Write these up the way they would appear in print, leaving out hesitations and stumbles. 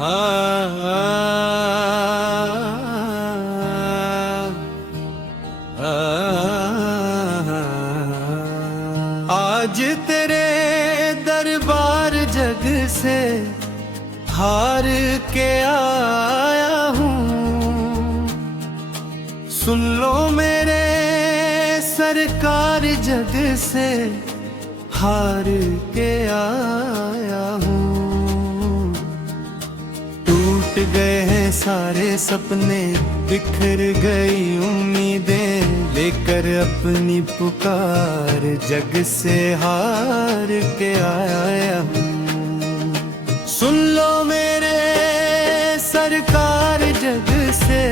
आज तेरे दरबार जग से हार के आया हूँ। सुन लो मेरे सरकार, जग से हार के आया हूँ। टूट गए हैं सारे सपने, बिखर गई उम्मीदें, लेकर अपनी पुकार जग से हार के आया हूँ। सुन लो मेरे सरकार, जग से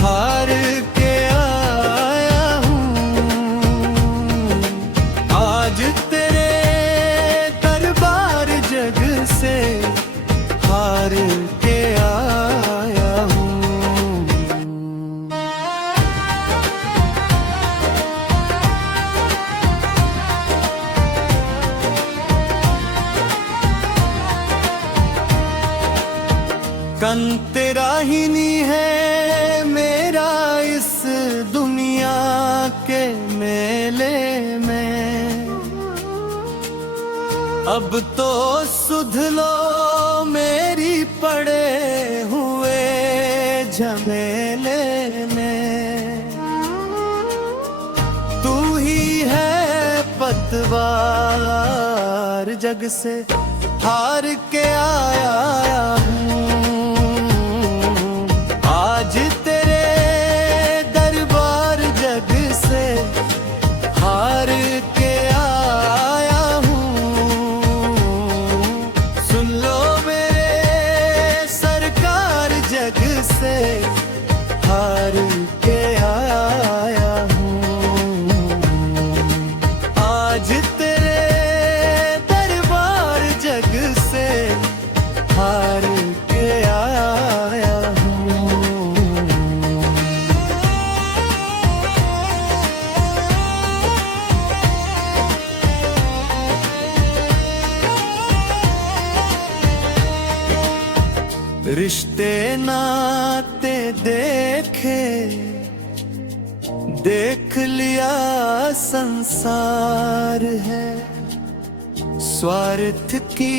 हार के आया हूँ। आज तेरे दरबार जग से हार के आया हूँ। कन तेरा ही नहीं है मेरा इस दुनिया के मेले में। अब तो सुध लो मेरी पड़े हुए झमेले में। तू ही है पतवार, जग से हार के आया हूँ। आज तेरे दरबार जग से हार के आया हूँ। सुन लो मेरे सरकार, जग से हार के आया हूँ। आज तेरे दरबार जग से हार के आया हूँ। रिश्ते नाते देखे, देख लिया संसार है। स्वार्थ की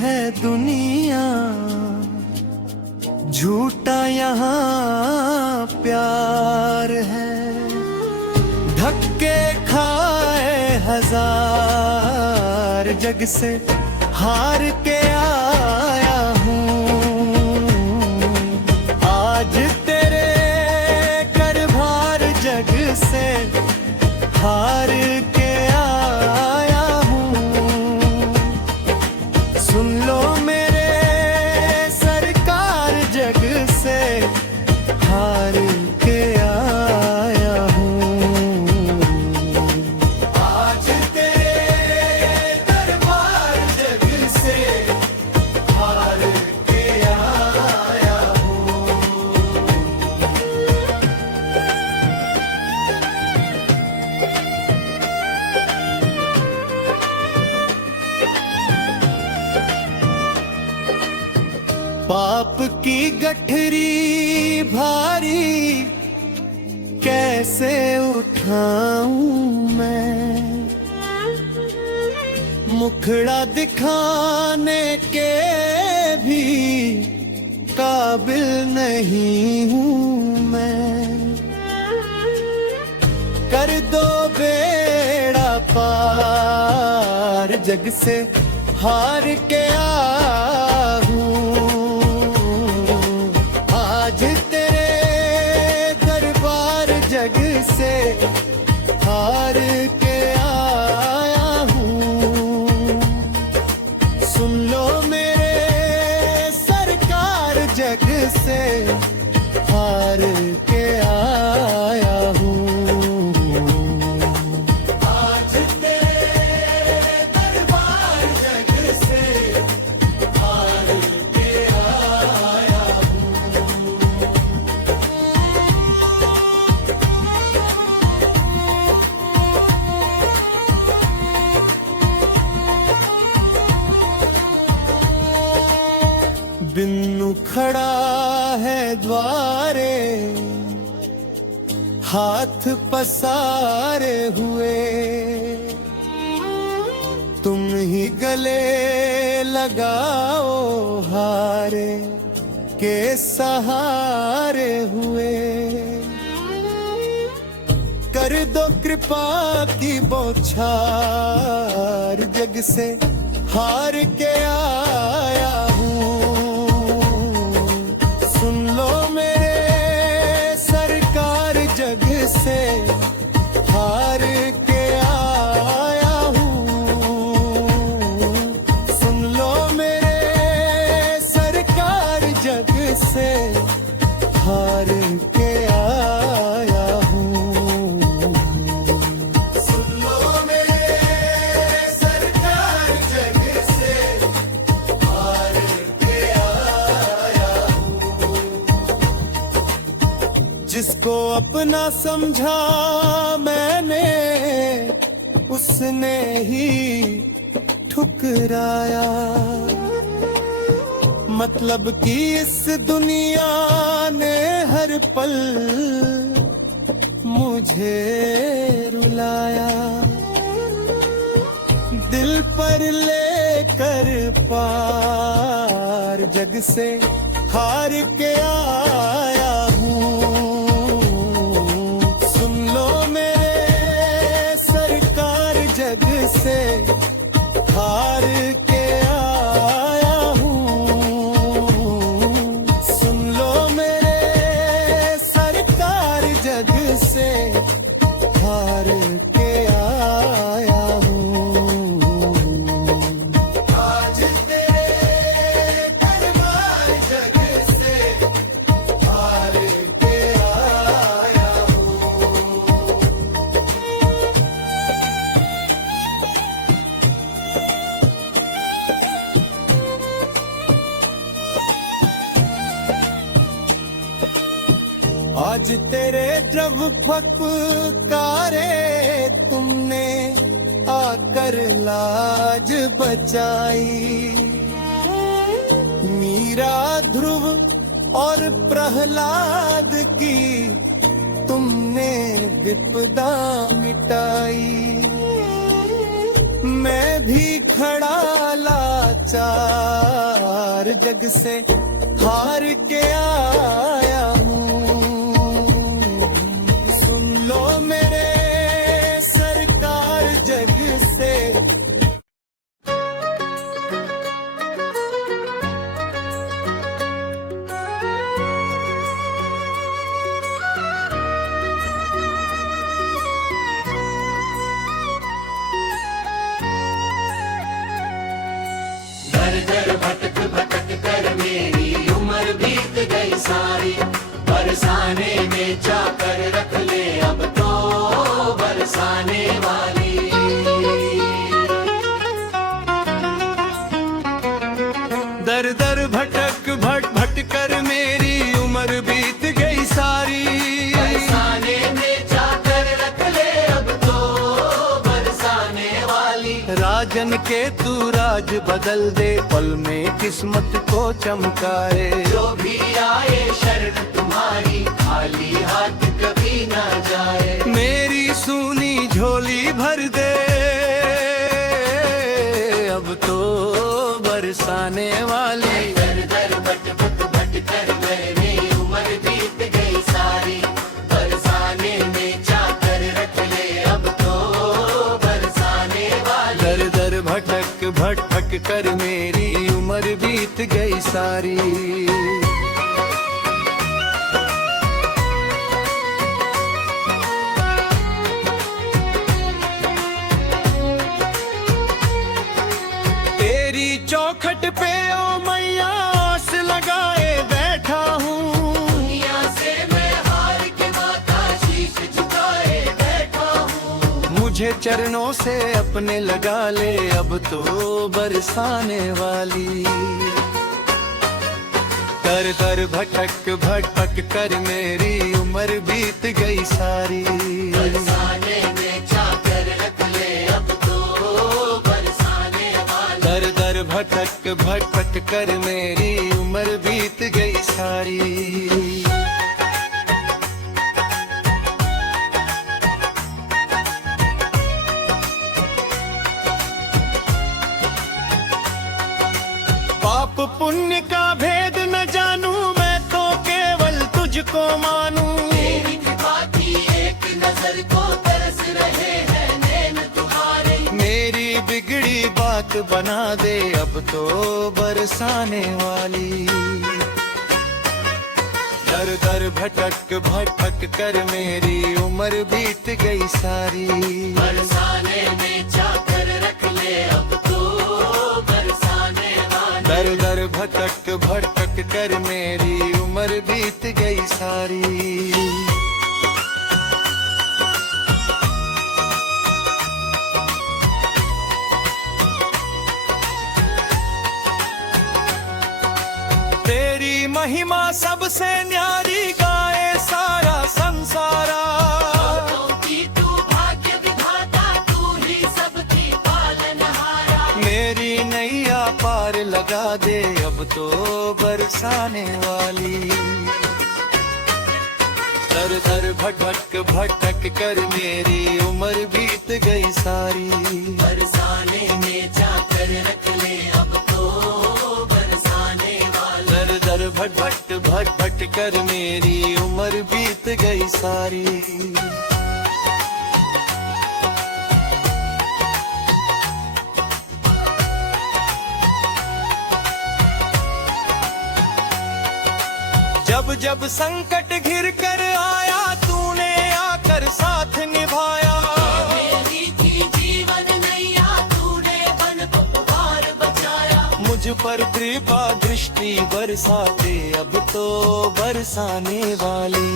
है दुनिया, झूठा यहाँ प्यार है। धक्के खाए हजार, जग से हार के आया हूँ। आज तेरे करभार जग से हार के आया हूँ। सुन लो मेरे सरकार, जग से हार के आया हूँ। आज तेरे दरबार जग से हार के आया हूँ। पाप की गठरी भारी कैसे उठाऊं मैं। मुखड़ा दिखाने के भी काबिल नहीं हूँ मैं। कर दो बेड़ा पार, जग से हार के आया हूँ। आज तेरे दरबार जग से हार के आया हूँ। सुन लो मेरे सरकार, जग से हार के आया हूँ। आज तेरे दरबार जग से खड़ा है द्वारे, हाथ पसारे हुए, तुम ही गले लगाओ हारे के सहारे हुए। कर दो कृपा की बौछार, जग से हार के आया हूँ। सुन लो मेरे सरकार, जग से हार के आया हूँ। सुन लो मेरे सरकार, जग से हार के आया हूँ। सुन लो मेरे सरकार, जग से हार के आया हूँ। जिसको अपना समझा मैंने, उसने ही ठुकराया। मतलब कि इस दुनिया ने हर पल मुझे रुलाया। दिल पर लेकर पार, जग से हार के आया हूँ। सुन लो मेरे सरकार, जग से हार के आया हूँ। सुन लो मेरे सरकार, जग से हार के आया हूँ। आज तेरे दरबार, जग से हार के आया हूँ। आज तेरे जब फटकारे तुमने आकर लाज बचाई। मीरा, ध्रुव और प्रहलाद की तुमने विपदा मिटाई। मैं भी खड़ा लाचार, जग से हार के आया हूँ। सुन लो मेरे सरकार, जग से दर दर भटक भटक कर मेरी उम्र बीत गई सारी। बरसाने में जाकर रख ले अब तो बरसाने वाली। दर दर भटक भट कर मेरी उम्र बीत गई सारी। बरसाने में जाकर रख ले अब तो बरसाने वाली। राजन के तू राज बदल दे, पल में किस्मत को चमकाए। जो भी आए शरण तुम्हारी, खाली हाथ कभी ना जाए। मेरी सूनी झोली भर दे, अब तो बरसाने वाली। दर दर भट कर मेरी उम्र बीत गई सारी। बरसाने में जाकर रख ले अब तो बरसाने वाली। दर दर भटक कर मेरी उम्र बीत गई सारी। तेरी चौखट पे ओ मैया आस लगाए बैठा हूँ। दुनिया से मैं हार के माथा शीश झुकाए बैठा हूँ। मुझे चरणों से अपने लगा ले, अब तो बरसाने वाली। कर कर भटक कर मेरी उम्र बीत गई सारी। बरसाने में जाकर रख ले अब तो बरसाने वाली। दर दर भटक भटक कर मेरी उम्र बीत गई सारी। पाप पुण्य का भेद न जानू, मैं तो केवल तुझको मानू। तेरी कृपा की एक नजर को तरस रहे हैं नैन तुम्हारे। मेरी बिगड़ी बात बना दे अब तो बरसाने वाली। दर दर भटक भटक कर मेरी उम्र बीत गई सारी। बरसाने में जाकर रख ले अब तो बरसाने वाले। दर दर भटक भटक कर मेरी उम्र बीत गई सारी। तेरी महिमा सबसे न्यारी गाए सारा संसारा। की तू भाग्य विधाता, तू ही सबकी पालनहारा। मेरी नैया पार लगा दे अब तो बरसाने वाली। दर दर भटक भटक कर मेरी उम्र बीत गई सारी। बरसाने में जाकर रख ले अब तो बरसाने वाले। दर दर भटक भटक कर मेरी उम्र बीत गई सारी। जब जब संकट घिर कर आया, तूने आकर साथ निभाया। मेरी थी जीवन नैया, तूने बन पतवार बचाया। मुझ पर कृपा दृष्टि बरसाते अब तो बरसाने वाली।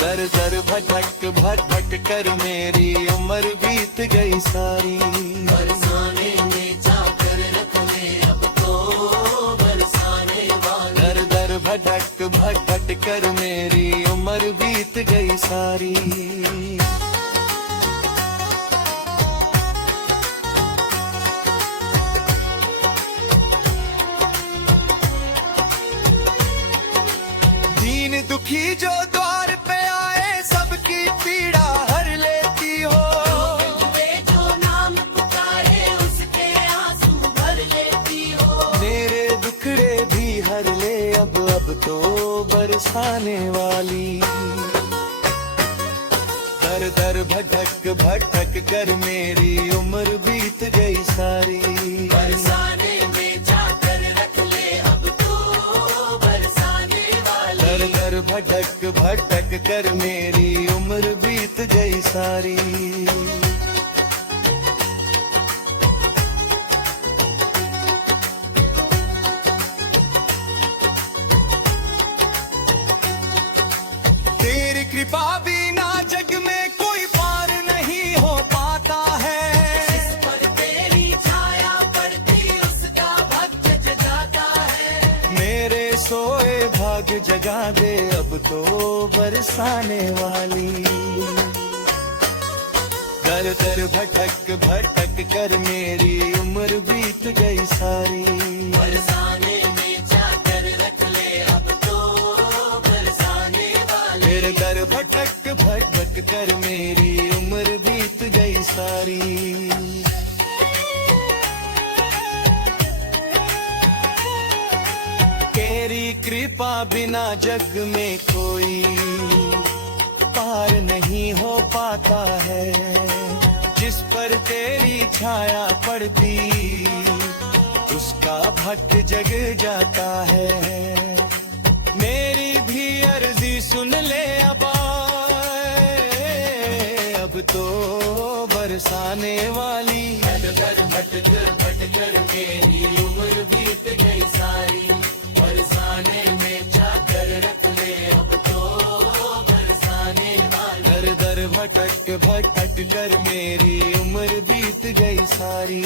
दर दर भटक भटक कर मेरी उम्र बीत गई सारी। बरसाने में जाकर रख ले अब तो बरसाने वाले। दर दर भटक भटक कर मेरी उम्र बीत गई सारी। दीन दुखी जो द्वार पे आए, सबकी पीड़ा हर लेती हो। वे जो नाम पुकारे उसके आंसू भर लेती हो। मेरे दुखड़े भी हर ले अब तो बरसाने वाली। दर दर भटक भटक कर मेरी उम्र बीत गई सारी। बरसाने में जाकर रख ले अब तो बरसाने वाले। दर दर भटक भटक कर मेरी उम्र बीत गई सारी। तेरी कृपा बिना जग में कोई पार नहीं हो पाता है। जिस पर तेरी छाया पड़ती उसका भक्त जगाता है। मेरे सोए भाग जगा दे अब तो बरसाने वाली। दर दर भटक भटक कर मेरी उम्र बीत गई सारी। बरसाने में जाकर रख ले अब तो बरसाने वाले। फिर दर भटक भटक कर मेरी उम्र बीत गई सारी। तेरी कृपा बिना जग में कोई पार नहीं हो पाता है। जिस पर तेरी छाया पड़ती उसका भक्त जग जाता है। मेरी भी अर्जी सुन ले अब तो बरसाने वाली। भटकर भटकर भटकर मेरी उम्र बीत गई सारी। बरसाने में जाकर रख ले अब तो बरसाने वाले। दर दर भटक भटक कर मेरी उम्र बीत गई सारी।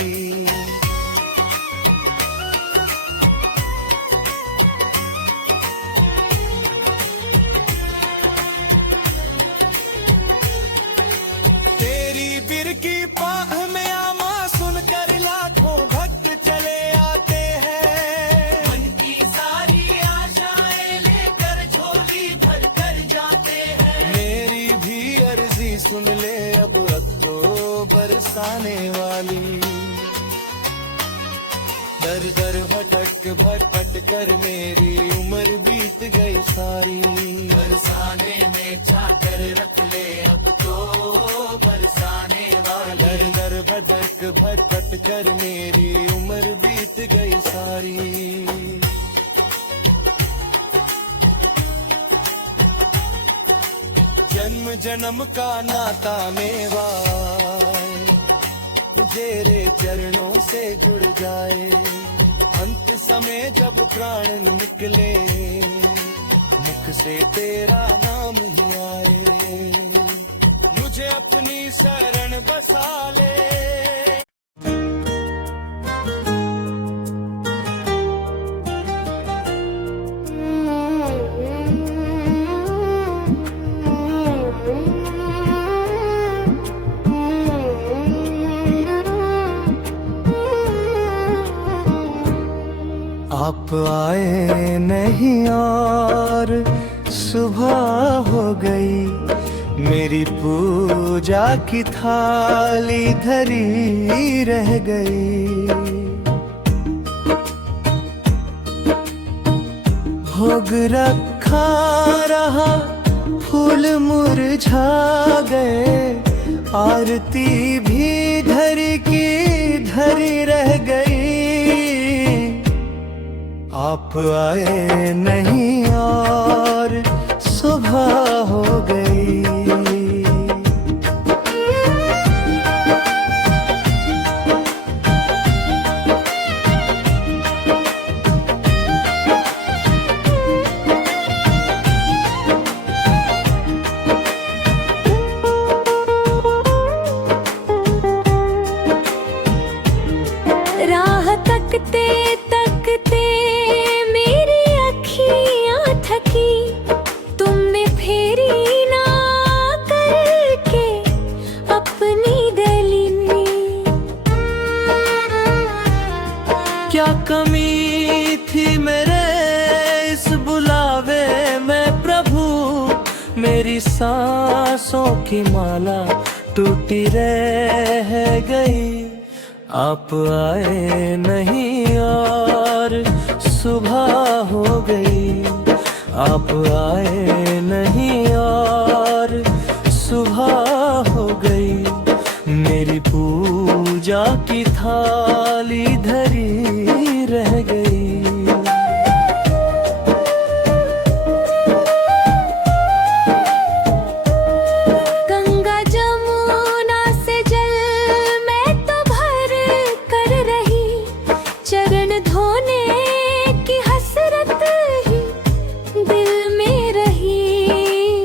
तेरी बिर की पाह में आमा सुनकर लाखों बरसाने वाली। दर दर भटक भटक कर मेरी उम्र बीत गई सारी। बरसाने में चाकर रख ले अब तो बरसाने वाली। दर दर भटक भटक कर मेरी उम्र बीत गई सारी। जन्म जन्म का नाता मेवा तेरे चरणों से जुड़ जाए। अंत समय जब प्राण निकले मुख से तेरा नाम ही आए। मुझे अपनी शरण बसा ले। आप आए नहीं और सुबह हो गई। मेरी पूजा की थाली धरी रह गई। भोग रखा रहा फूल मुरझा गए। आरती भी धरी की धरी रह गई। आप आए नहीं और सुबह हो गई। राह तकते तकते मेरी अखियां थकी। तुमने फेरी ना करके अपनी गली। क्या कमी थी मेरे इस बुलावे में प्रभु। मेरी सांसों की माला टूटी रह गई। आप आए नहीं और सुबह हो गई। आप आए नहीं और सुबह हो गई। मेरी पूजा की थाली धरी रह गई। गंगा जमुना से जल मैं तो भर कर रही। चरण धोने की हसरत ही दिल में रही।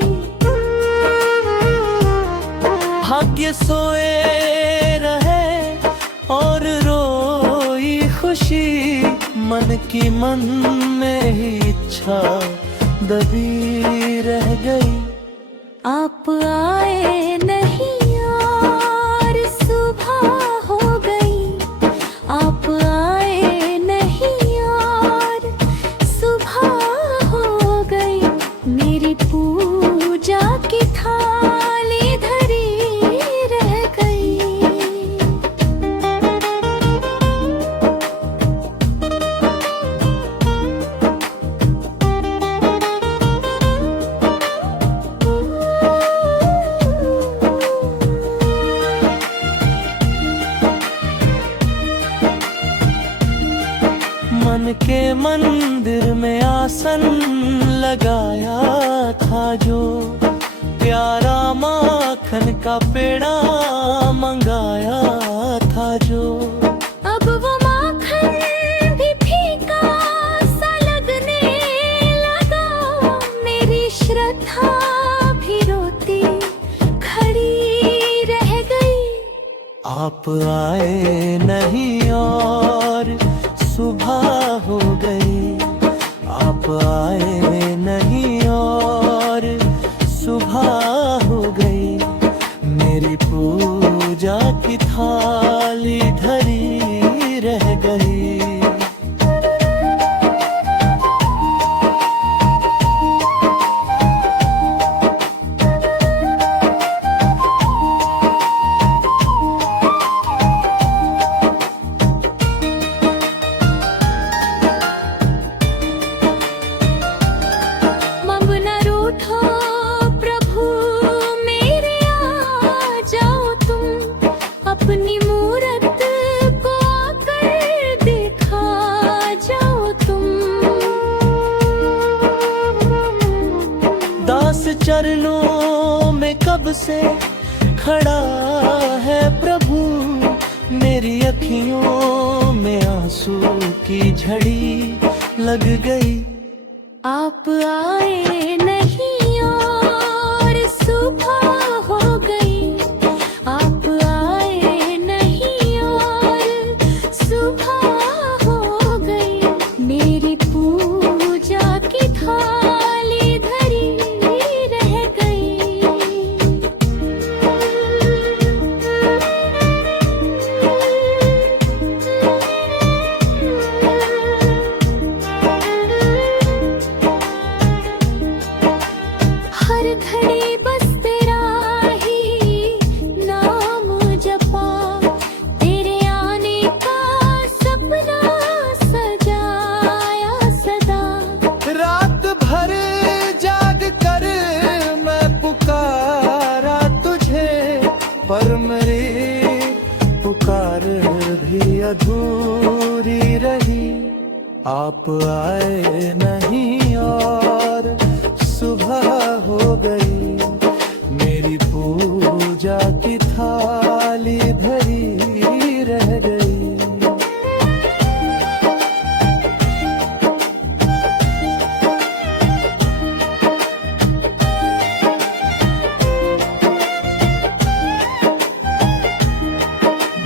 भाग्य सोए रहे और रोई खुशी। मन की मन में ही इच्छा दबी रह गई। आप आए नहीं और सुबह हो गई। आप आए नहीं और सुबह हो गई। मेरी पूजा की थाली धरी रह गई। मन के मंदिर में आसन लगाया था जो। प्यारा माखन का पेड़ा मंगाया था जो। अब वो माखन भी फीका सा लगने लगा। मेरी श्रद्धा भी रोती खड़ी रह गई। आप आए नहीं और सुबह हो गई। आप आए नहीं और सुबह हो गई। मेरी पूजा की थाली धरी रह गई। चरणों में कब से खड़ा है प्रभु, मेरी अखियों में आंसू की झड़ी लग गई। आप आए नहीं और सुबह हो गई, आप आए नहीं और सुबह हो गई। मेरी पूजा की थाली धरी रह गई। हर घड़ी बस तेरा ही नाम जपा, तेरे आने का सपना सजाया सदा। रात भर जाग कर मैं पुकारा तुझे, पर मेरी पुकार भी अधूरी रही। आप आए नहीं और सुबह हो गई, मेरी पूजा की थाली भरी रह गई।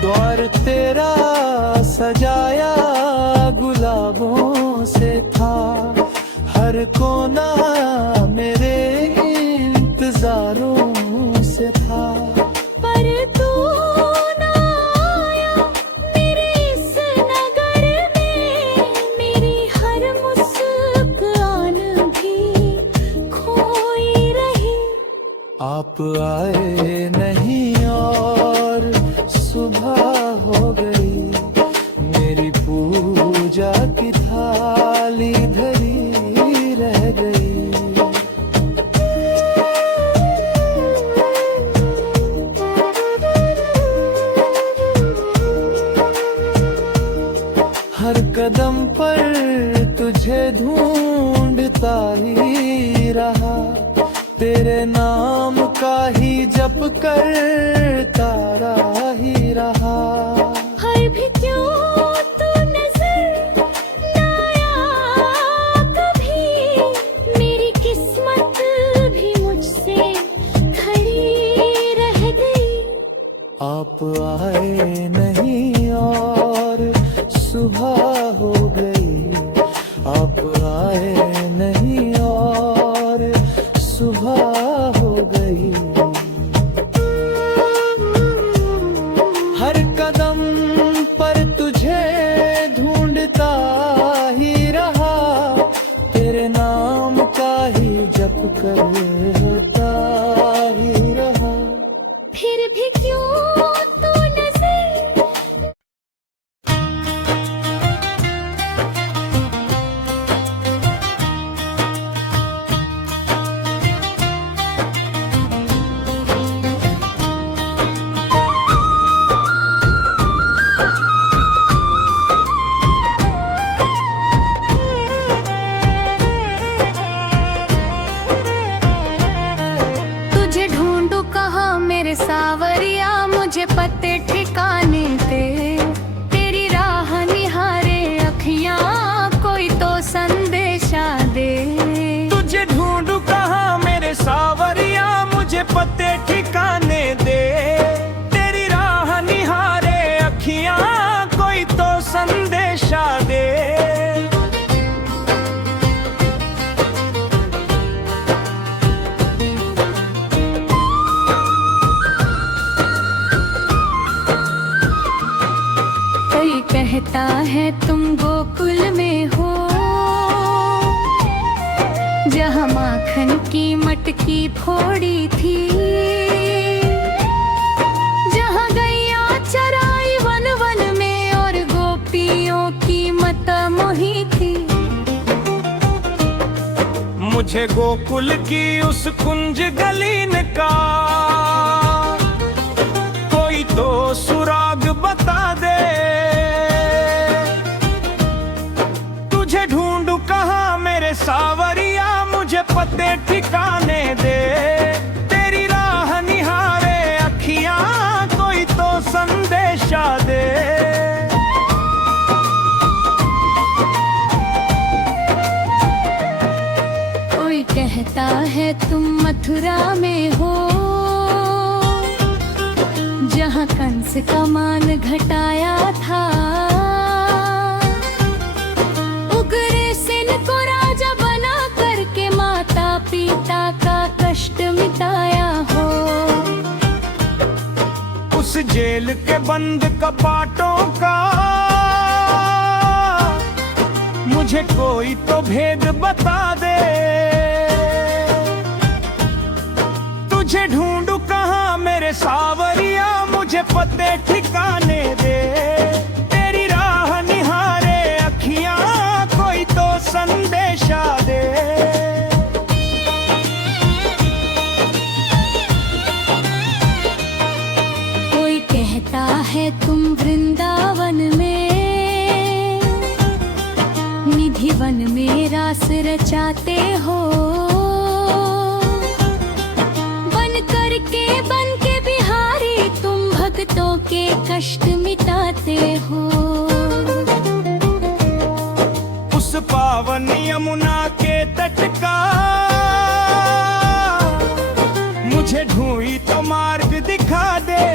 द्वार तेरा सजाया गुलाबों से था, हर कोना मेरे इंतजारों से था। पर तू ना आया मेरे इस नगर में, मेरी हर मुस्कान भी खोई रही। आप आए नहीं और सुबह हो गई, मेरी पूजा की थाली धरी रह गई। हर कदम पर तुझे ढूंढता ही रहा, तेरे नाम का ही जप करता ही रहा। हर भी क्यों तू नजर ना आया कभी, मेरी किस्मत भी मुझसे खड़ी रह गई। आप आए नहीं और सुबह हो गई, आप आए नहीं और सुबह हो गई। हर कदम पर तुझे ढूंढता ही रहा, तेरे नाम का ही जप करता ही रहा। फिर भी क्यों तू नजर तुझे ढूंढू कहाँ मेरे सावरिया, मुझे पते ठिकाने दे। तेरी राह निहारे अखियाँ, कोई तो संदेशा दे। तुझे ढूंढू कहाँ मेरे सावरिया, मुझे पते ठिकाने दे। तेरी राह निहारे अखियाँ, कोई तो संदेशा दे। कोई कहता है तुम गोकुल में हो, जहाँ माखन की मटकी फोड़ी थी, जहाँ गैया चराई वन वन में और गोपियों की मत मोही थी। मुझे गोकुल की उस कुंज गलीन का कोई तो सुराग बता दे। तुझे ढूंढू कहाँ मेरे सावरिया, मुझे पते ठिकाने दे। तुम मथुरा में हो, जहाँ कंस का मान घटाया था। उग्रसेन को राजा बना करके माता पिता का कष्ट मिटाया हो। उस जेल के बंद कपाटों का मुझे कोई तो भेद बता दे। तुझे ढूंढूं कहाँ मेरे सावरिया, मुझे पते ठिकाने दे। तेरी राह निहारे अखियां, कोई तो संदेशा दे। कोई कहता है तुम वृंदावन में, निधि वन में रास रचाते हो। बन के बिहारी तुम भक्तों के कष्ट मिटाते हो। उस पावन यमुना के तट का मुझे ढूंढी तो मार्ग दिखा दे।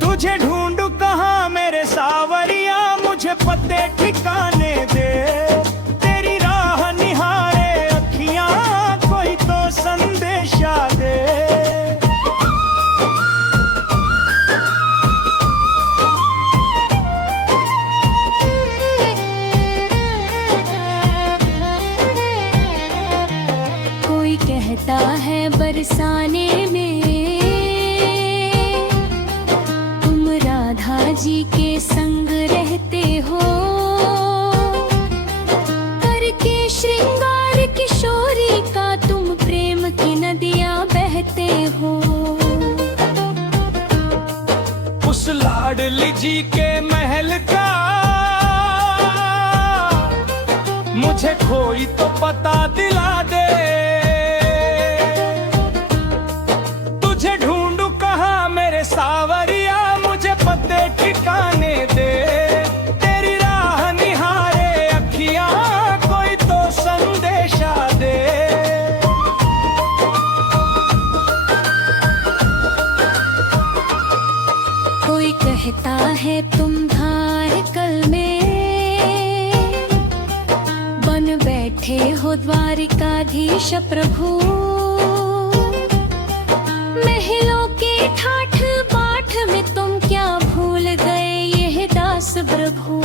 तुझे ढूंढूं कहाँ मेरे सावरिया, मुझे पते ठिकाने दे। तेरी राह निहारे अखियां, कोई तो संदेशा दे। कोई कहता है बरसाने में तुम राधा जी के संग रहते हो। करके श्रृंगार किशोरी का तुम प्रेम की नदियां बहते हो। उस लाडली जी के महल का मुझे कोई तो पता दिला दे। तुझे ढूंढूं कहाँ मेरे सावरिया, मुझे पते ठिकाने दे। तेरी राह निहारे अखियां, कोई तो संदेशा दे। कोई कहता है तुम धारकल में बन बैठे हो द्वारिकाधीश प्रभु। महलों के ठाठ बाट में तुम क्या भूल गए ये दास प्रभु।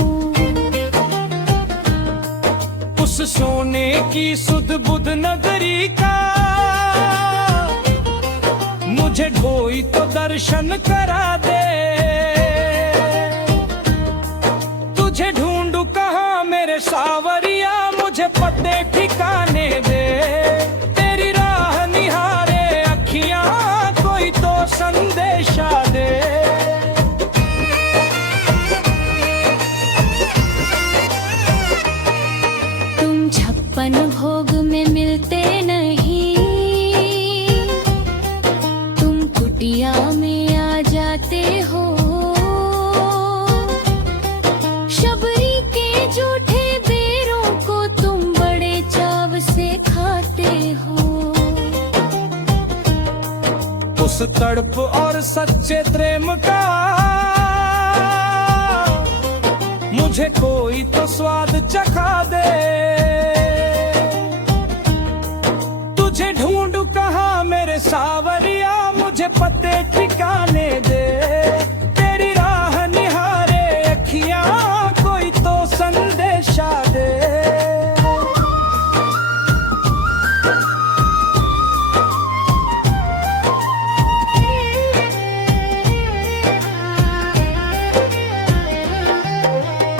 उस सोने की सुध बुध नगरी का मुझे कोई तो दर्शन करा दे। तुझे ढूंढूं कहाँ मेरे सावरिया, मुझे पते ठिकाने दे। तेरी राह निहारे अखियां, कोई तो संदेशा दे। तुम 56 भोग में मिलते नहीं, तुम कुटिया में आ जाते हो। शबरी के जूठे बेरों को तुम बड़े चाव से खाते हो। उस तड़प और सच्चे प्रेम का मुझे कोई तो स्वाद चखा दे। तुझे ढूंढूं कहाँ मेरे सावरिया, मुझे पते ठिकाने दे। तेरी राह निहारे अखियां, कोई तो संदेशा दे।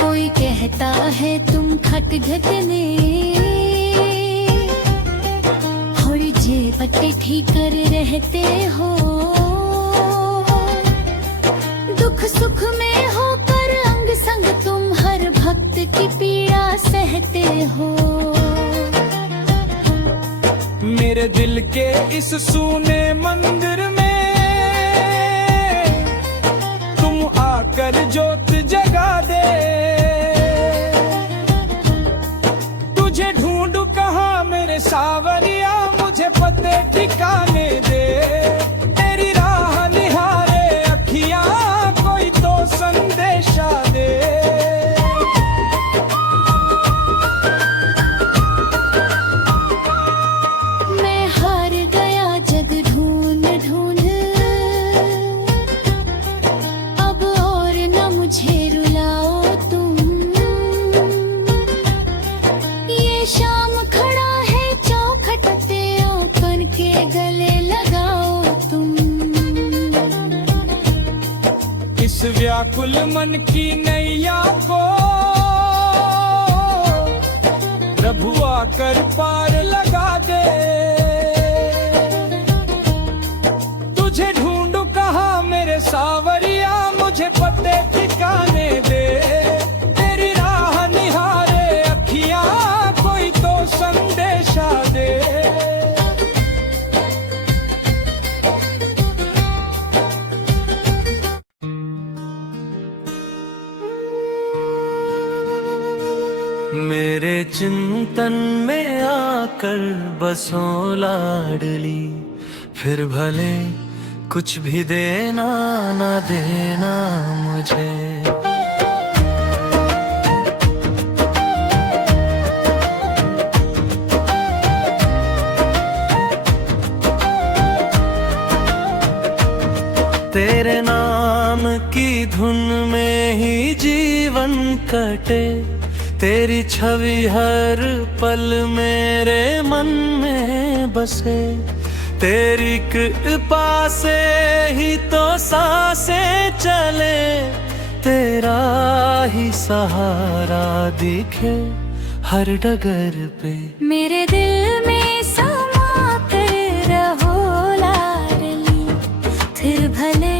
कोई कहता है तुम खटघटने और जे पट्टे ठीक कर रहते हो। दुख सुख में होकर अंग संग तुम हर भक्त की पीड़ा सहते हो। मेरे दिल के इस सूने मंदिर में तुम आकर ज्योत जगा दे। तुझे ढूंढूं कहाँ सावरिया मुझे पते ठिकाने दे, तेरी राह निहारे अखियां कोई तो संदेशा दे। मैं हार गया जग ढूंढ ढूंढ, अब और न मुझे रुलाओ तुम। ये शाम खड़ा है चौखट पे, आंकन के गले लगाओ तुम। इस व्याकुल मन की नैया को प्रभु आकर पार लगा दे। तुझे ढूंढूं कहाँ मेरे सावरिया, मुझे पते ठिकाने दे, तेरी राह निहारे अखियां कोई तो संदेशा दे। मेरे चिंतन में आकर बसो लाडली, फिर भले कुछ भी देना ना देना मुझे। तेरे नाम की धुन में ही जीवन कटे, तेरी छवि हर पल मेरे मन में बसे। तेरी कृपा से ही तो सांसें चले, तेरा ही सहारा दिखे हर डगर पे। मेरे दिल में समा कर रहो लाडली, फिर भले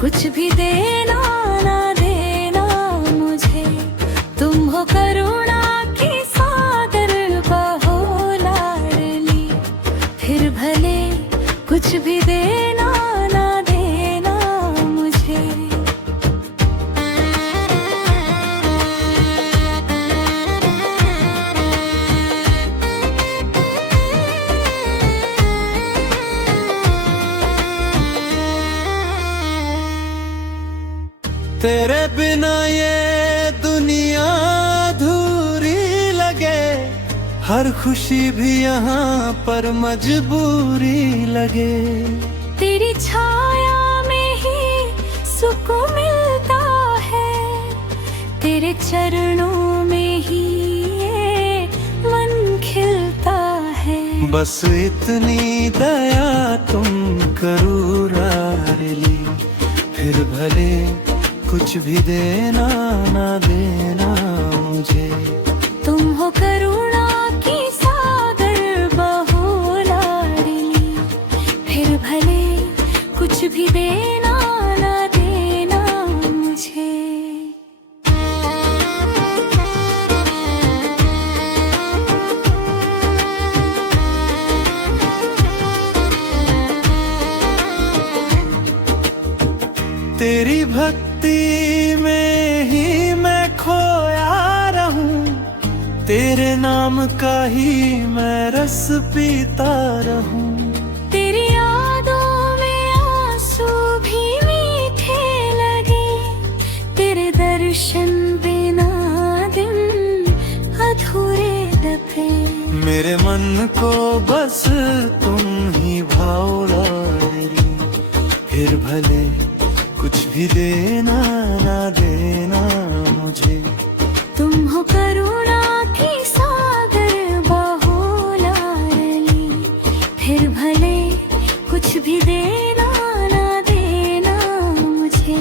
कुछ भी देना ना देना मुझे। तुम हो करुणा की सागर बहो लाडली, फिर भले कुछ भी देना ना देना मुझे। तेरे बिना ये दुनिया अधूरी लगे, हर खुशी भी यहाँ पर मजबूरी लगे। तेरी छाया में ही सुकून मिलता है, तेरे चरणों में ही ये मन खिलता है। बस इतनी दया तुम करो लाडली, फिर भले कुछ भी देना ना देना मुझे। तुम हो करुणा की सागर बहो लाडली, फिर भले कुछ भी देना ना देना मुझे। तेरी भक्ति में ही मैं खोया रहूं, तेरे नाम का ही मैं रस पीता रहूं। तेरी यादों में आंसू भी मीठे लगे, तेरे दर्शन बिना दिन अधूरे दफे। मेरे मन को बस तुम ही भाओ लाडली, फिर भले कुछ भी देना ना देना मुझे। तुम हो करुणा की सागर बहो लाडली, फिर भले कुछ भी देना ना देना मुझे।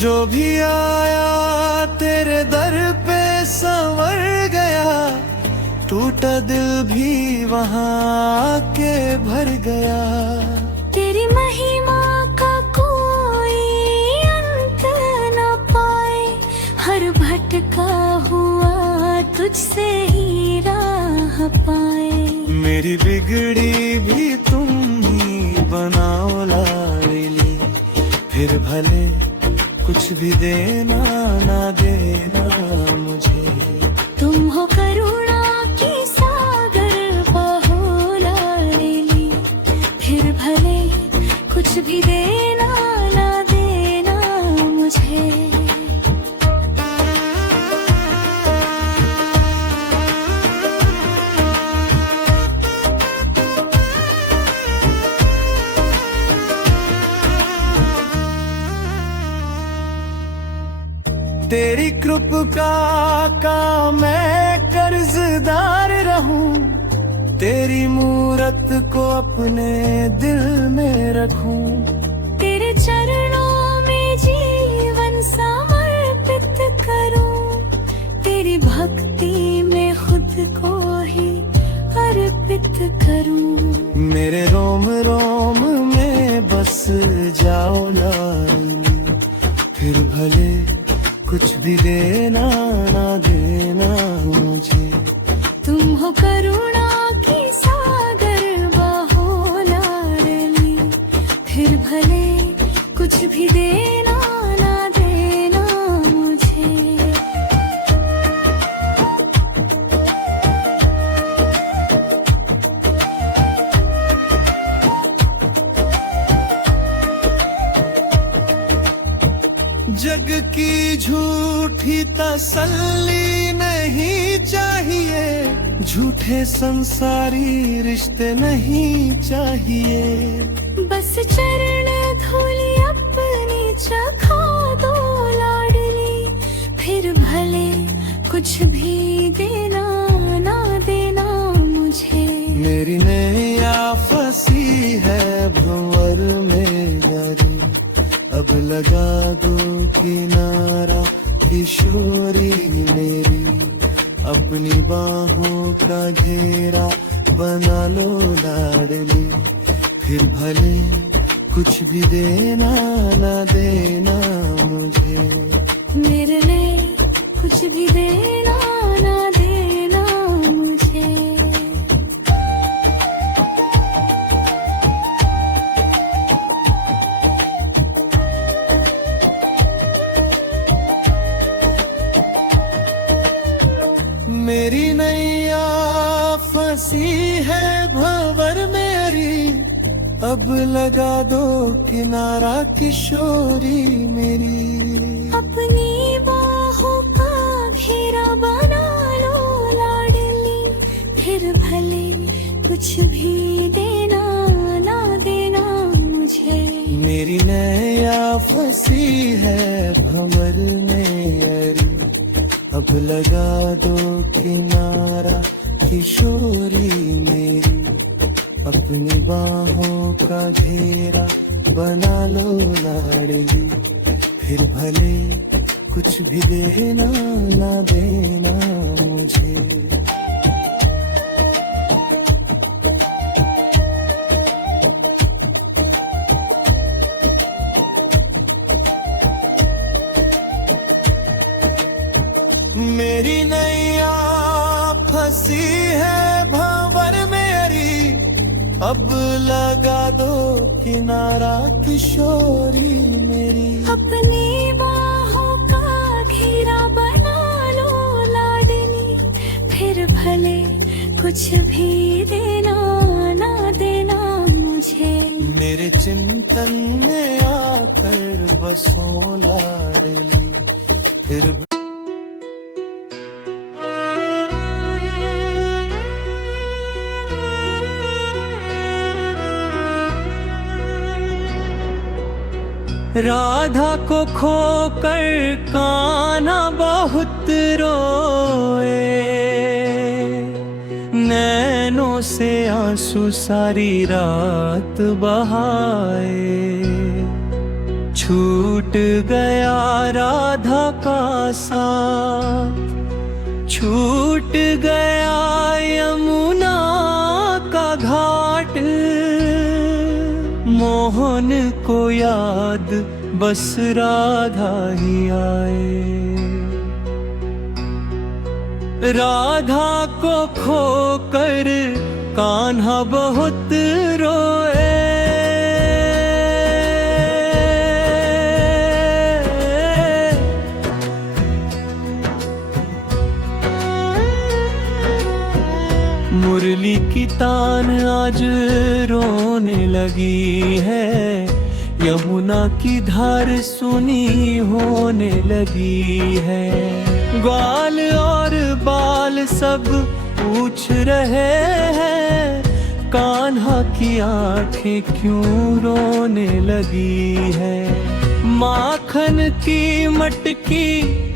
जो भी आया तेरे दर पे संवर गया, टूटा दिल भी वहाँ आके भर गया। तेरी महिमा का कोई अंत न पाए, हर भटका हुआ तुझसे ही राह पाए। मेरी बिगड़ी भी तुम ही भले कुछ भी देना ना देना मुझे। तुम हो करुणा की सागर बहोला रेली, फिर भले कुछ भी देना ना देना मुझे। तेरी कृपा का मैं कर्जदार रहूं, तेरी मूरत को अपने दिल में रखूं। तेरे चरणों में जीवन समर्पित करूं, तेरी भक्ति में खुद को ही अर्पित करूं। मेरे रोम रोम में बस जाओ लाली, फिर भले कुछ भी देना ना देना मुझे। तुम हो करुणा की सागर बहोला रेली, फिर भले कुछ भी देना ना देना मुझे। जग की झूठी तसल्ली नहीं चाहिए, झूठे संसारी रिश्ते नहीं चाहिए। बस चरण धूलि अपनी चखा दो लाडली, फिर भले कुछ भी देना ना देना मुझे। मेरी नैया फंसी है भंवर में गरी, अब लगा दो किनारा किशोरी मेरी। अपनी बाहों का घेरा बना लो लाडली, फिर भले कुछ भी देना ना देना मुझे। मेरे लिए कुछ भी देना ना देना मुझे। मेरी नैया फंसी है भंवर मेरी, अब लगा दो किनारा किशोरी मेरी। अपनी बाहों का घेरा बना लो लाडली, फिर भले कुछ भी देना ना देना मुझे। मेरी नैया फंसी है भंवर में अरी, अब लगा दो किनारा किशोरी मेरी। अपनी बाहों का घेरा बना लो लाडली, फिर भले कुछ भी देना ना देना मुझे। मेरी नैया फंसी है भंवर में अरी, अब लगा दो किनारा किशोरी मेरी। अपनी बाहों का घेरा बना लो लाडली, फिर भले कुछ भी देना ना देना मुझे। मेरे चिंतन में आकर बसो लाडली, फिर राधा को खोकर कान्हा बहुत रोए, नैनों से आंसू सारी रात बहाए। छूट गया राधा का साथ, छूट गया यमुना का घाट। मोहन को याद बस राधा ही आए। राधा को खोकर कान्हा बहुत रोए। मुरली की तान आज रोने लगी है, यमुना की धार सुनी होने लगी है। ग्वाल और बाल सब पूछ रहे हैं, कान्हा की आंखें क्यों रोने लगी है। माखन की मटकी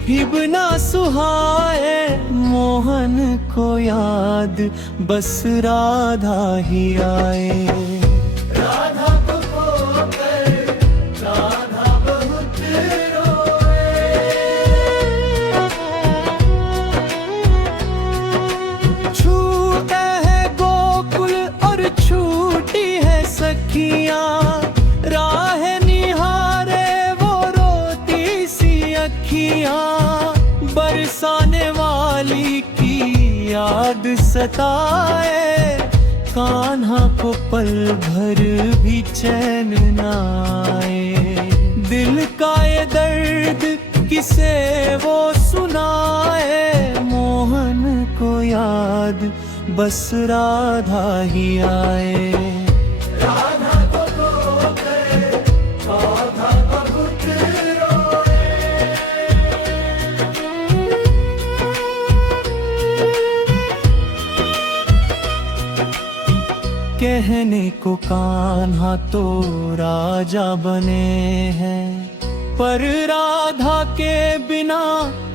भी बिना सुहाए, मोहन को याद बस राधा ही आए। राधा को खोकर राधा बहुत रोए। छूटा है गोकुल और छूटी है सखियाँ, राह निहारे वो रोती सी अखियाँ। बरसाने वाली की याद सताए, कान्हा को पल भर भी चैन न आए। दिल का ये दर्द किसे वो सुनाए, मोहन को याद बस राधा ही आए। राधा को खोकर राधा बहुत रोए। कहने को कान्हा तो राजा बने हैं, पर राधा के बिना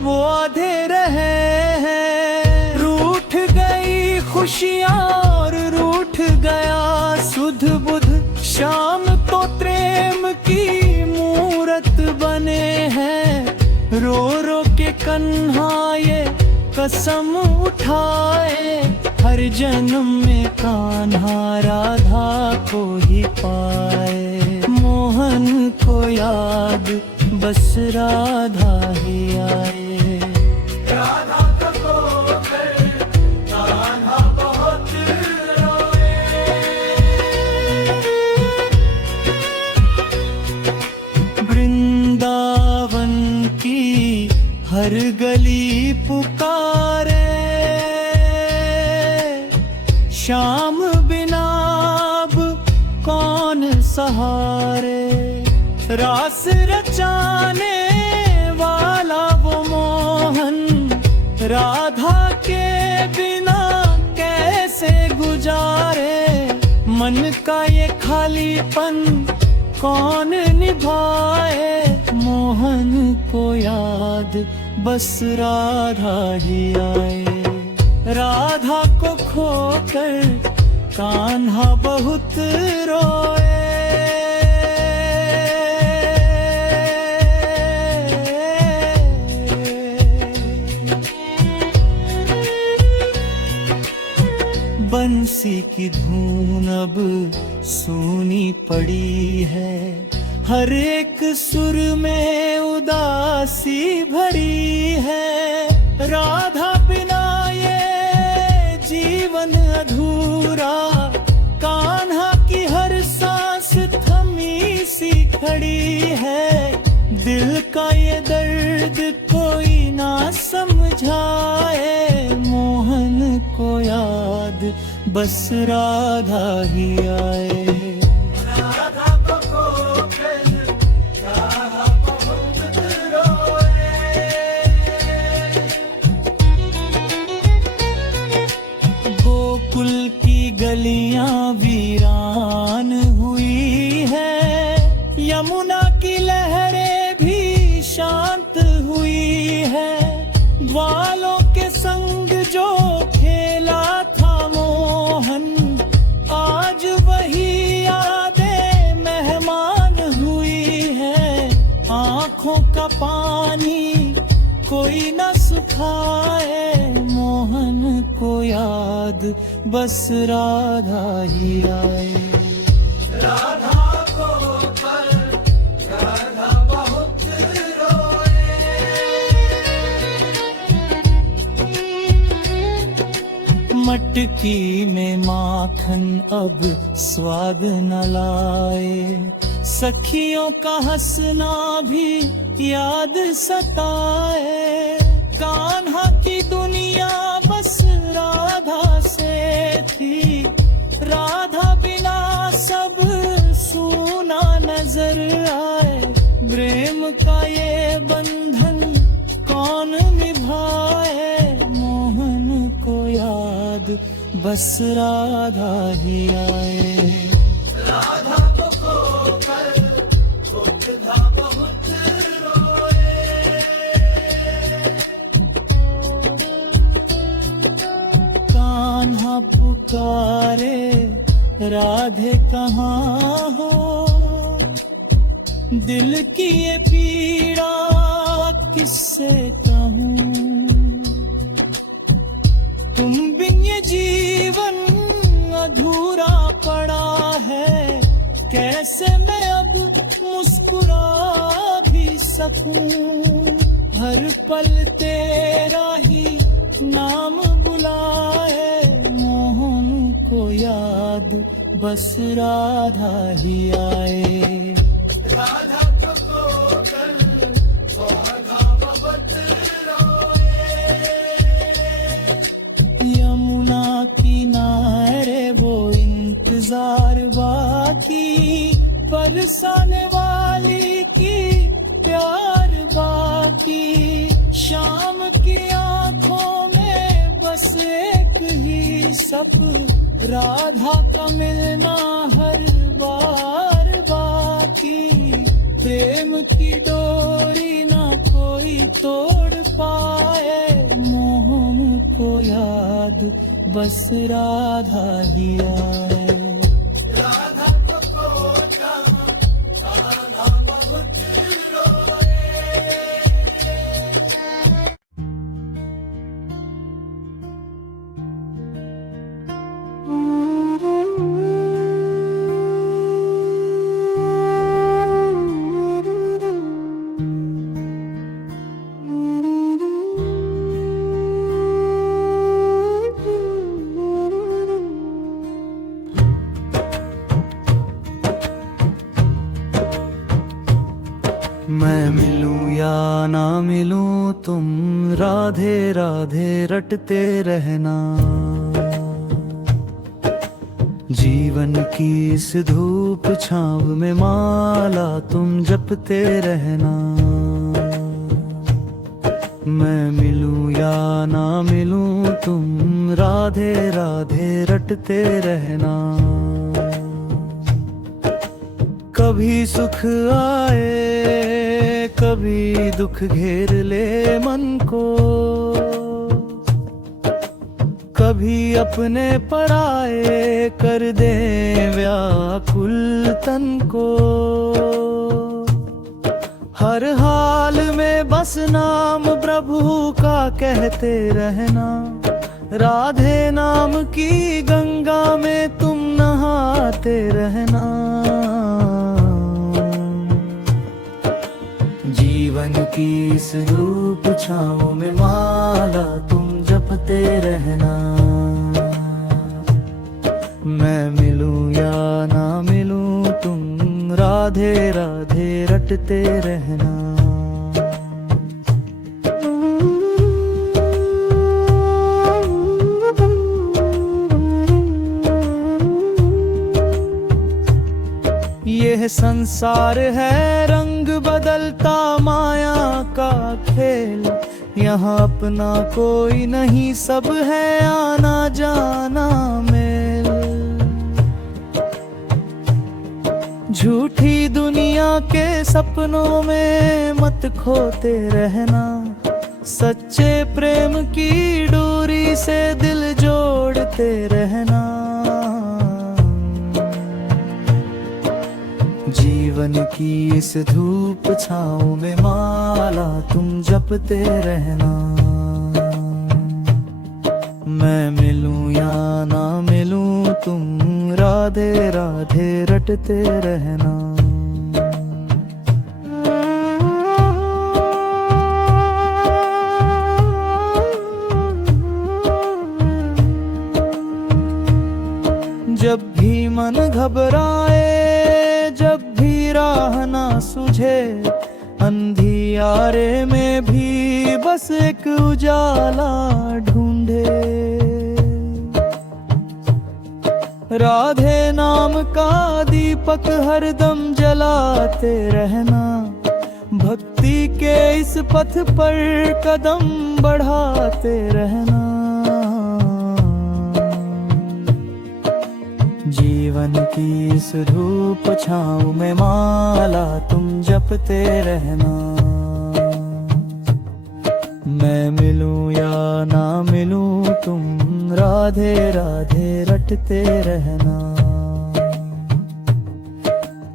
वो आधे रहे हैं। रूठ गई खुशियाँ और रूठ गया सुध बुध, शाम तो प्रेम की मूरत बने हैं। रो रो के कन्हा ये कसम उठाए, हर जन्म में कान्हा राधा को ही पाए। मोहन को याद बस राधा ही आए। राधा को खोकर कान्हा बहुत रोए। वृंदावन की हर गली पुकारे, श्याम बिना अब कौन सहारे। रास रचाने वाला वो मोहन, राधा के बिना कैसे गुजारे। मन का ये खालीपन कौन निभाए, मोहन को याद बस राधा ही आए। राधा को खोकर कान्हा बहुत रोए। बंसी की धुन अब सुनी पड़ी है, हर एक सुर में उदासी भरी है। राधा बिना ये जीवन अधूरा, कान्हा की हर सांस थमी सी खड़ी है। दिल का ये दर्द कोई ना समझाए, मोहन को याद बस राधा ही आए। राधा को खोकर राधा बहुत रोए। गोकुल की गलियां वीरान हुई है, यमुना की लहरें भी शांत हुई है। ग्वालों के संग जो खेला था मोहन, आज वही यादें मेहमान हुई है। आँखों का पानी कोई न सुखाए, मोहन को याद बस राधा ही आए। राधा को पर राधा बहुत रोए। मटकी में माखन अब स्वाद न लाए, सखियों का हंसना भी याद सताए। कान्हा की दुनिया बस राधा से ये बंधन कौन निभाए, मोहन को याद बस राधा ही आए। राधा को खोकर उठा बहुत रोए, कान्हा पुकारे राधे कहाँ हो, दिल की ये पीड़ा किससे कहूँ, तुम बिन ये जीवन अधूरा पड़ा है, कैसे मैं अब मुस्कुरा भी सकूं, हर पल तेरा ही नाम बुलाए, मोहन को याद बस राधा ही आए। राधा को खोकर राधा बहुत रोए, यमुना किनारे वो इंतजार बाकी, बरसाने वाली की प्यार बाकी, शाम की आंखों में बस एक ही सप, राधा का मिलना हर बार बाकी, प्रेम की डोरी ना कोई तोड़ पाए, मोहन को याद बस राधा ही आए। राधा को खोजा राधा बहुत रोए। मैं मिलूं या ना मिलूं तुम राधे राधे रटते रहना, जीवन की इस धूप छाँव में माला तुम जपते रहना, मैं मिलूं या ना मिलूं तुम राधे राधे रटते रहना, कभी सुख आए कभी दुख घेर ले मन को, कभी अपने पराए कर दे व्याकुल तन को, हर हाल में बस नाम प्रभु का कहते रहना, राधे नाम की गंगा में तुम नहाते रहना, जीवन की इस धूप छाँव में माला तुम जपते रहना, मैं मिलूं या ना मिलूं तुम राधे राधे रटते रहना। यह संसार है रंग बदलता माया का खेल, यहाँ अपना कोई नहीं सब है आना जाना मेल, झूठी दुनिया के सपनों में मत खोते रहना, सच्चे प्रेम की डोरी से दिल जोड़ते रहना, जीवन की इस धूप छाँव में माला तुम जपते रहना, मैं मिलूं या ना मिलूं तुम राधे राधे रटते रहना। जब भी मन घबराए जब भी राह ना सूझे, अंधियारे में भी बस एक उजाला ढूंढे, राधे नाम का दीपक हरदम जलाते रहना, भक्ति के इस पथ पर कदम बढ़ाते रहना। जीवन की इस धूप छाँव में माला तुम जपते रहना। मैं मिलूं या ना मिलूं तुम राधे राधे रटते रहना।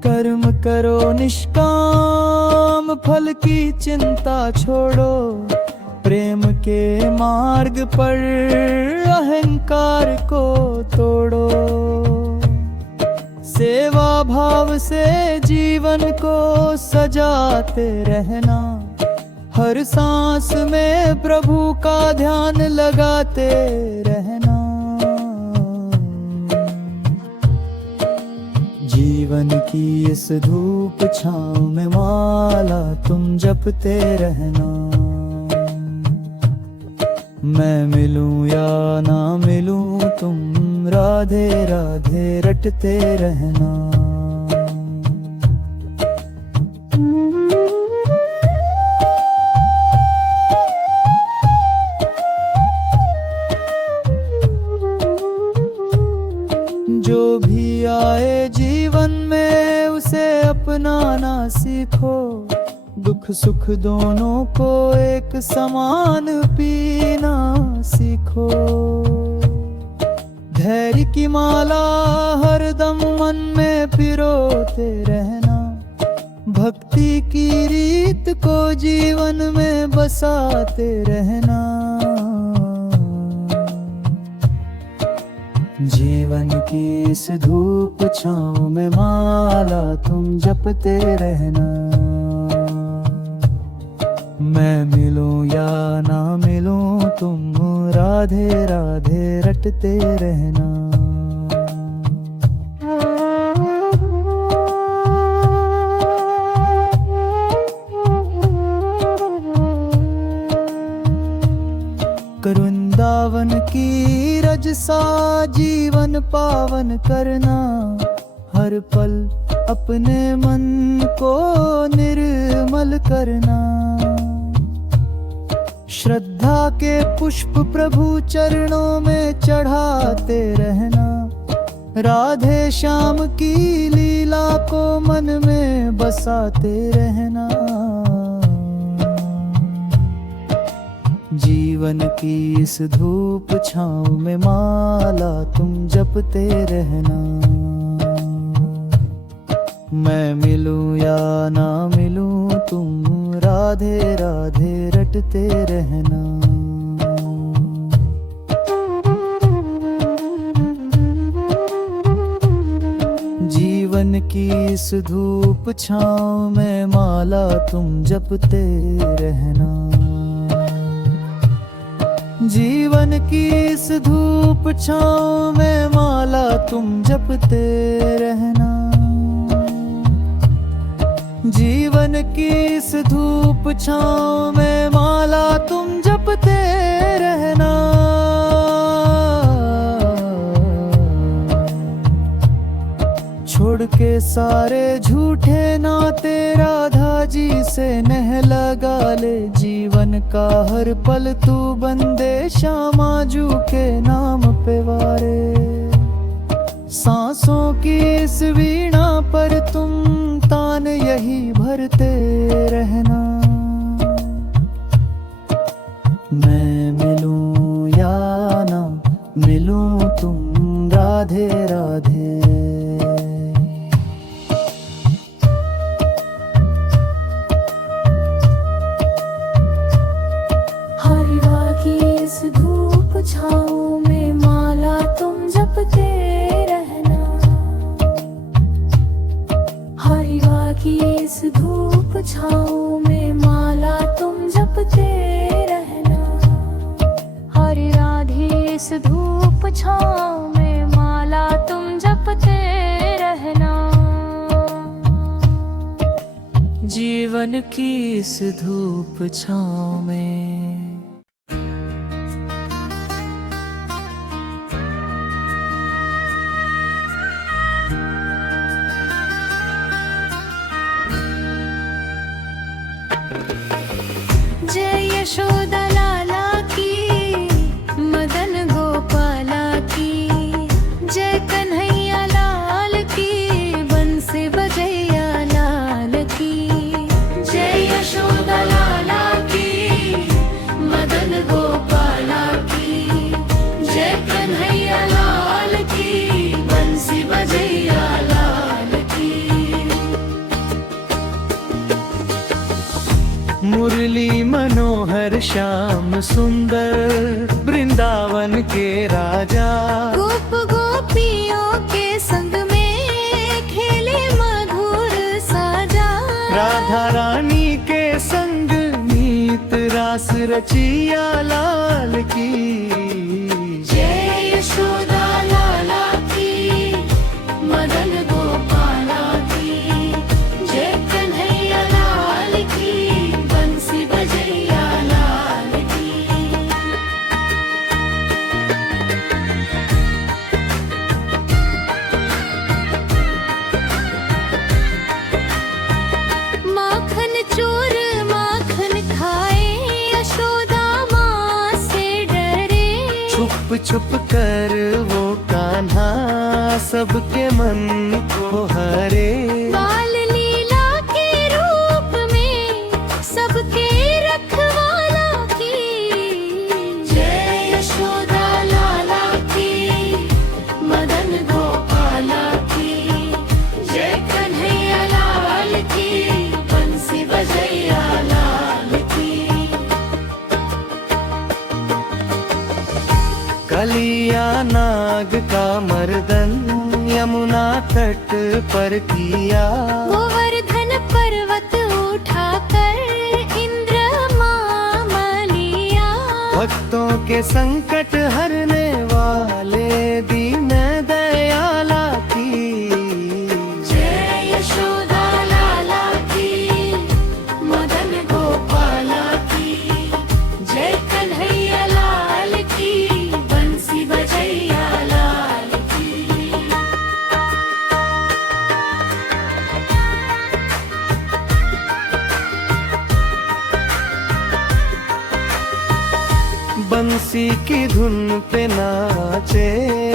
कर्म करो निष्काम, फल की चिंता छोड़ो। प्रेम के मार्ग पर अहंकार को तोड़ो। सेवा भाव से जीवन को सजाते रहना। हर सांस में प्रभु का ध्यान लगाते रहना। जीवन की इस धूप छाँव में माला तुम जपते रहना। मैं मिलूं या ना मिलूं तुम राधे राधे रटते रहना। जो भी आए जीवन में उसे अपनाना सीखो। दुख सुख दोनों को एक समान पीना सीखो। धैर्य की माला हरदम मन में पिरोते रहना। भक्ति की रीत को जीवन में बसाते रहना। जीवन की इस धूप छाँव में माला तुम जपते रहना। मैं मिलूं या ना मिलूं तुम राधे राधे रटते रहना। वृंदावन की रज सा जीवन पावन करना। हर पल अपने मन को निर्मल करना। श्रद्धा के पुष्प प्रभु चरणों में चढ़ाते रहना। राधे श्याम की लीला को मन में बसाते रहना। जीवन की इस धूप छाँव में माला तुम जपते रहना। मैं मिलूं या ना मिलूं तुम राधे राधे रटते रहना। जीवन की इस धूप छाँव में माला तुम जपते रहना। जीवन की इस धूप छाँव में माला तुम जपते रहना। जीवन की इस धूप छाँव में माला तुम जपते रहना। छोड़ के सारे झूठे नाते राधा जी से नेह लगा ले। जीवन का हर पल तू बंदे श्यामाजू के नाम पे वारे। सांसों की इस वीणा पर तुम तान यही भरते रहना। मैं मिलूं या ना मिलूं तुम राधे राधे। हरिवा की इस धूप छाँव में माला तुम जपते रहना। हरिवा की इस धूप छाँव में माला तुम जपते रहना। हरि राधे इस धूप छाँव में माला तुम जपते रहना। जीवन की इस धूप छाँव में यशोदा लाला की, मदन गोपाला की, जय कन्हैया लाल की, बंसी बजैया लाल की। जय यशोदा लाला की, मदन गोपाला की, जय कन्हैया लाल की, बंसी बजैया लाल की। मुरली मनोहर श्याम सुंदर, वृंदावन के राजा, गोप गोपियों के संग में खेले मधुर साजा। राधा रानी के संग नीत रास रचिया लाल की। जय यशोदा लाला की, मदन गोपाला की, जय कन्हैया लाल की, बंसी बजैया लाल की। माखन चोर माखन खाए, यशोदा माँ से डरे। छुप छुप कर वो कान्हा सबके मन को हरे। बाल लीला के रूप में सबके रखवाला की। जय यशोदा लाला की, मदन गोपाला की, जय कन्हैया लाल की, बंसी बजैया लाल की। कलिया नाग का मर्दन यमुना तट पर किया। गोवर्धन पर्वत उठाकर इंद्र मामा लिया। भक्तों के संकट हरने वाले दीन दयाला की। जय यशोदा लाला की, मदन गोपाला की, जय कन्हैया लाल की, बंसी बजैया लाल की। बंसी की धुन पे नाचे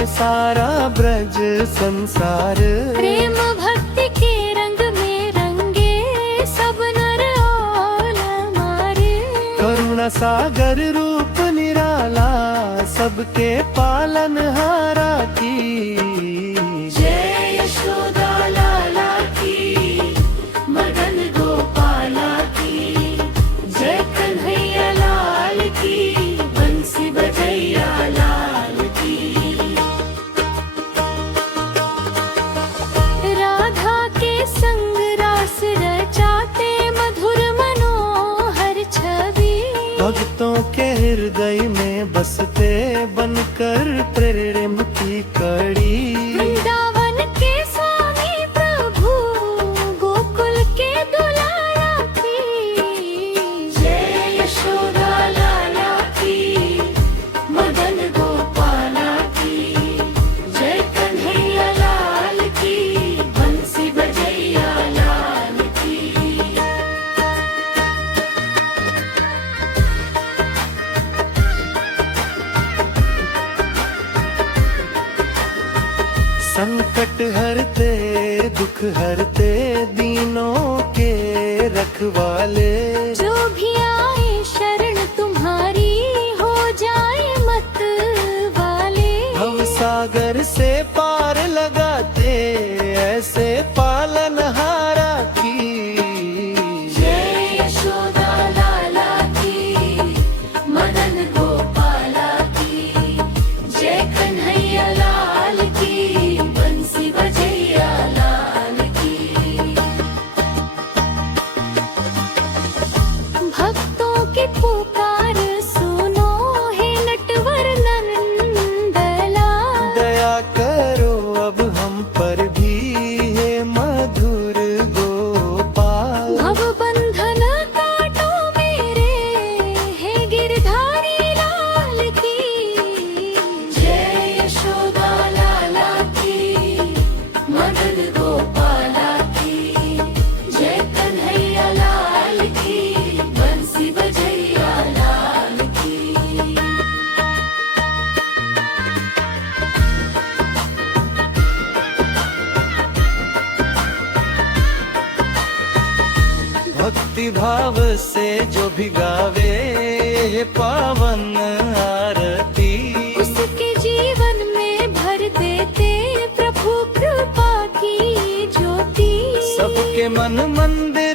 सारा ब्रज संसार। प्रेम भक्ति के रंग में रंगे सब नर और हमारे। करुणा सागर रूप निराला सबके पालनहारा की। जय यशोदा लाला की, मदन गोपाला की, जय कन्हैया लाल की, बंसी बजैया लाल की। राधा के संग रास रचाते मधुर मनोहर छवि। भक्तों के हृदय में बसते बनकर प्रेम की कड़ी। वृंदावन के स्वामी प्रभु, गोकुल के दुलारा की। जय यशोदा लाला की, मदन गोपाला की, जय कन्हैया लाल की, बंसी बजैया लाल की। संकट हरते दुख हरते दीनों के रखवाले। जो भी आए शरण तुम्हारी, हो जाए मत वाले। भव सागर से पार लगाते ऐसे पालनहारा की। जय यशोदा लाला की, मदन गोपाला की, जय कन्हैया लाल की, बंसी बजैया लाल की। भक्ति भाव से जो भी गावे ये पावन आरती, उसके जीवन में भर देते प्रभु कृपा की ज्योति। सबके मन मंदिर